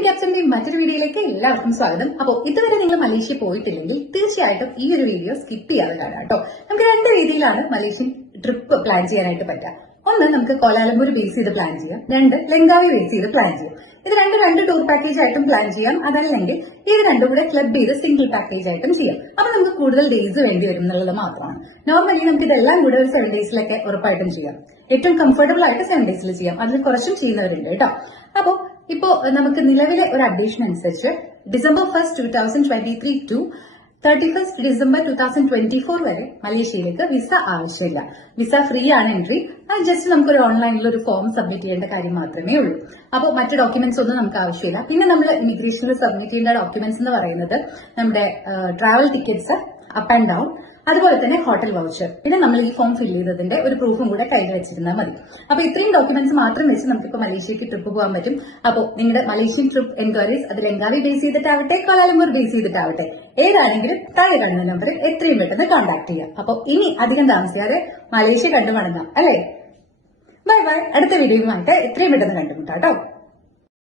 Dream ക്യാപ്റ്റന്റെ മറ്റൊരു വീഡിയോയിലേക്ക് എല്ലാവർക്കും സ്വാഗതം. അപ്പോൾ ഇതുവരെ നിങ്ങൾ മലേഷ്യ പോയിട്ടില്ലെങ്കിൽ തീർച്ചയായിട്ടും ഈ ഒരു വീഡിയോ സ്കിപ്പ് ചെയ്യാതെ കാണാം കേട്ടോ. നമുക്ക് രണ്ട് രീതിയിലാണ് മലേഷ്യൻ ട്രിപ്പ് പ്ലാൻ ചെയ്യാനായിട്ട് പറ്റുക. ഒന്ന്, നമുക്ക് കോലാലംപൂർ ബേസ് ചെയ്ത് പ്ലാൻ ചെയ്യാം. രണ്ട്, ലങ്കാവി ബേസ് ചെയ്ത് പ്ലാൻ ചെയ്യാം. ഇത് രണ്ട് ടൂർ പാക്കേജ് ആയിട്ടും പ്ലാൻ ചെയ്യാം. അതല്ലെങ്കിൽ ഇത് രണ്ടും കൂടെ ക്ലബ് ചെയ്ത് സിംഗിൾ പാക്കേജ് ആയിട്ടും ചെയ്യാം. അപ്പൊ നമുക്ക് കൂടുതൽ ഡേയ്സ് വേണ്ടി വരും എന്നുള്ളത് മാത്രമാണ്. നോർമലി നമുക്ക് ഇതെല്ലാം കൂടെ ഒരു 7 ഡേയ്സിലൊക്കെ ഉറപ്പായിട്ടും ചെയ്യാം. ഏറ്റവും കംഫർട്ടബിൾ ആയിട്ട് 7 ഡേയ്സിൽ ചെയ്യാം. അതിൽ കുറച്ചും ചെയ്യുന്നവരുണ്ട് കേട്ടോ. അപ്പോ ഇപ്പോ നമുക്ക് നിലവിലെ ഒരു അപ്ഡേഷൻ അനുസരിച്ച് December 1st, 2023 to 31st December 2024 വരെ മലേഷ്യയിലേക്ക് വിസ ആവശ്യമില്ല. വിസ ഫ്രീ ആണ് എൻട്രി. അത് ജസ്റ്റ് നമുക്കൊരു ഓൺലൈനിൽ ഒരു ഫോം സബ്മിറ്റ് ചെയ്യേണ്ട കാര്യം മാത്രമേ ഉള്ളൂ. അപ്പോൾ മറ്റു ഡോക്യുമെന്റ്സ് ഒന്നും നമുക്ക് ആവശ്യമില്ല. പിന്നെ നമ്മൾ ഇമിഗ്രേഷനിൽ സബ്മിറ്റ് ചെയ്യേണ്ട ഡോക്യുമെന്റ്സ് എന്ന് പറയുന്നത് നമ്മുടെ travel tickets, up and down, അതുപോലെ തന്നെ ഹോട്ടൽ വൗച്ചർ, പിന്നെ നമ്മൾ ഈ ഫോം ഫിൽ ചെയ്തതിന്റെ ഒരു പ്രൂഫും കൂടെ കയ്യിൽ വെച്ചിരുന്നാൽ മതി. അപ്പൊ ഇത്രയും ഡോക്യുമെന്റ്സ് മാത്രം വെച്ച് നമുക്കിപ്പോ മലേഷ്യക്ക് ട്രിപ്പ് പോകാൻ പറ്റും. അപ്പോൾ നിങ്ങളുടെ മലേഷ്യൻ ട്രിപ്പ് എൻക്വയറീസ് അത് ലങ്കാവി ബേസ് ചെയ്തിട്ടാവട്ടെ, കോലാലംപൂർ ബേസ് ചെയ്തിട്ടാവട്ടെ, ഏതാണെങ്കിലും താഴെ കാണുന്ന നമ്പറിൽ എത്രയും പെട്ടെന്ന് കോൺടാക്ട് ചെയ്യാം. അപ്പോൾ ഇനി അധികം താമസിയാതെ മലേഷ്യ കണ്ടു മടങ്ങാം അല്ലേ. Bye bye. അടുത്ത വീഡിയോയുമായിട്ട് എത്രയും പെട്ടെന്ന് കണ്ടുമുട്ടാം കേട്ടോ.